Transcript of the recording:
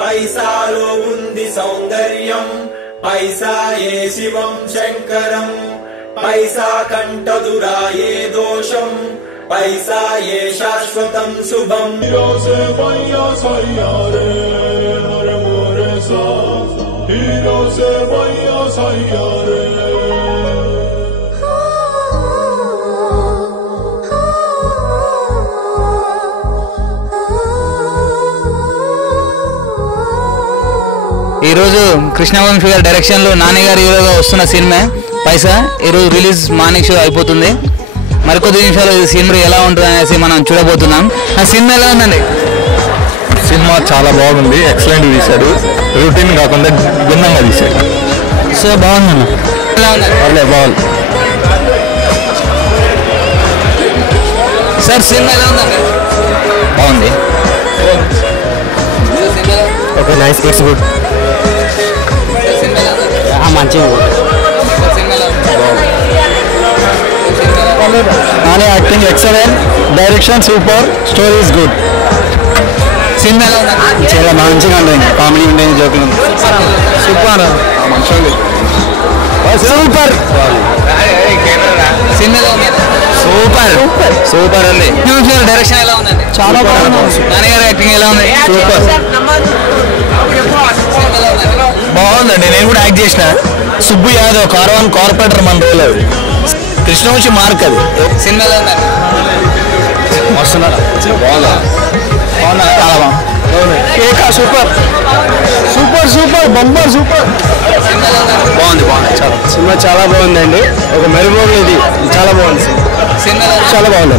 పైసాలో ఉంది సౌందర్యం పైసాయే శివం శంకరం పైసా కంటదురా ఏ దోషం పైసాయే శాశ్వతం శుభం ఈ రోజు కృష్ణవంశీ గారి డైరెక్షన్ లో నాని గారి హీరోగా వస్తున్న సినిమా పైసా ఈ రోజు రిలీజ్ మార్నింగ్ షో అయిపోతుంది. మరికొద్ది నిమిషాలు ఈ సినిమా ఎలా ఉంటుంది అనేసి మనం చూడబోతున్నాం. ఆ సినిమా ఎలా ఉందండి? సినిమా చాలా బాగుంది, ఎక్సలెంట్ తీశాడు, రొటీన్ కాకుండా భిన్నంగా తీశాడు. సో బాగుంది. బాగుంది సార్ సినిమా ఎలా ఉందండి? బాగుంది. Okay nice, it's good. మంచిగా Nani acting excellent, direction super, story is good. Cinema ఎలా ఉందండి? చాలా మంచిగా ఉంటుంది, కామెడీ ఉంటుంది, జోకులు సూపర్, మంచిగా సూపర్. సినిమా ఎలా ఉంది? సూపర్ సూపర్ ఉంది. డైరెక్షన్ ఎలా ఉందండి? చాలా బాగుంది. నాని గారి యాక్టింగ్ ఎలా ఉంది? సూపర్. బాగుందండి. నేను కూడా యాక్ట్ చేసిన. సుబ్బు యాదవ్ కార్పొరేటర్ మన రోల్, అది కృష్ణవంశీ మార్క్. అది సినిమా ఎలా ఉందండి? వస్తున్నారా? బాగుందా? బాగున్నా, చాలా బాగుంది. కేకా super super super bumper super. బాగుంది బాగుంది, చాలా సినిమా చాలా బాగుందండి. ఒక మెరుగు ఇది చాలా బాగుంది. సినిమా చాలా బాగుంది.